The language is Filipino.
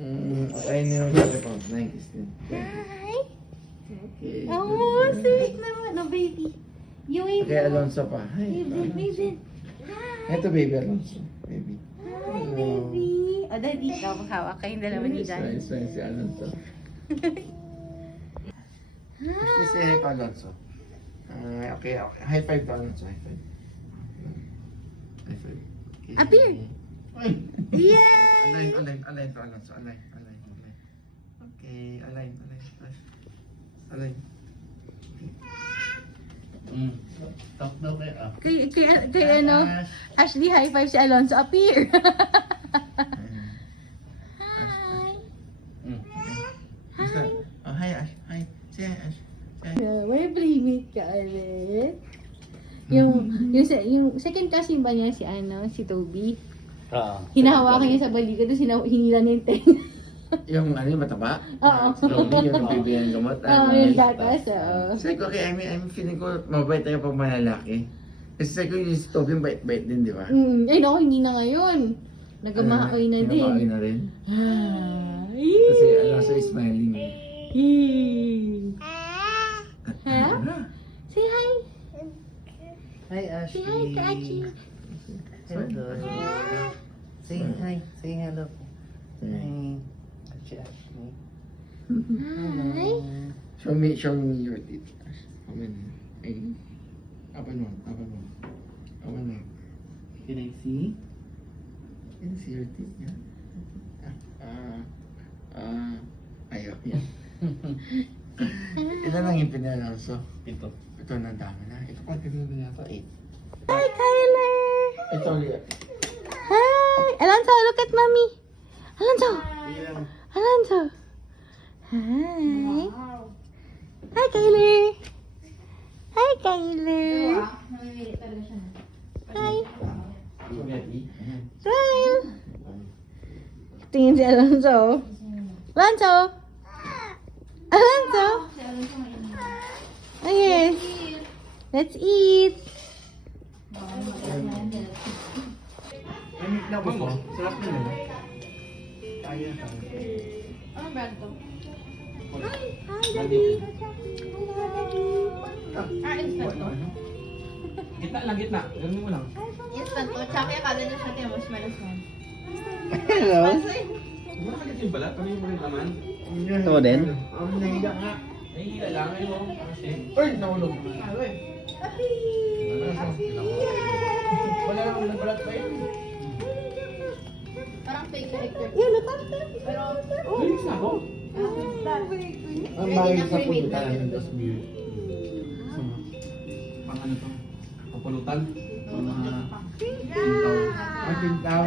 Okay na yung telephone. Nice. Hi. Okay. Oh, sweet naman. No, baby. You wave. Okay, Alonso pa. Hi. Wave. Hi. Ito, baby Alonso. Baby. Hi, baby. O, daddy. Ikaw, hawak kayong dalawa ni daddy. Nice, si Alonso. Gusto si Hi pa, Alonso. Okay. High five to Alonso. High five. Okay. Appear. Ay! Yay! Align to Alonso. Align. Okay, align. Align. Talk daw kayo ah. Kay ano, Ashley, high five si Alonso. Appear. Hi. Basta, oh, hi Ash. Hi. Say hi Ash. May playmate ka ulit. Yung second cousin ba niya si si Toby? Oo. Hinahawakan niya sa balikat tapos hinila niya yung tenga. Yung ano yung mataba? Oo. Slowly yung bibigyan ng gamot. Oo, yung gatas. Oo. Sabi ko kay Amy, I'm feeling ko mabait tayo pag malalaki. Kasi sabi ko yung si Toby bait-bait din, di ba? Ay, naku, hindi na ngayon. Nagamaoy na din. Nagamaoy na rin. Hi. Kasi Alonso is smiling. Ha? Say hi. Hi Say Ashley. hi to Achi. Hello. Say hi. Say hello. Hi. Ashley. Hi. Show me your teeth. Open. Ay. Open mo. Can I see? Can you see your teeth? Yeah. Ayaw. Yeah. Ilan lang yung pinalawso? Ito. Ito na dami na. Ito pa kanina na ito. 8. Hi, Kyler. Ito ulit. Hi. Alonso, look at mommy. Alonso. Hi. Hi, Kyler. Hi, Kyler. Hi. Smile. Tingin si Alonso. Alonso. Oh, yes. Let's eat. Ano na gusto? Sarap na nila. Anong brand to? Hi, Daddy. Instant to. Gitna. Ganun mo lang. Instant to. Tsaka akala niya siya yung marshmallows mo. Hello. Mura ka yung balat, ano yung mga laman? Ito din? Nahiga nga. Nahihila lang, ano? Kasi, Uy, nahulog. wala namang nagbalat pa yun. Parang fake character. Yeah, look at that. Pero, Linis na ako. Ang bagay sa pulutan. Tapos beer. Pang ano to? Kapulutan? Mga Ang tintaw.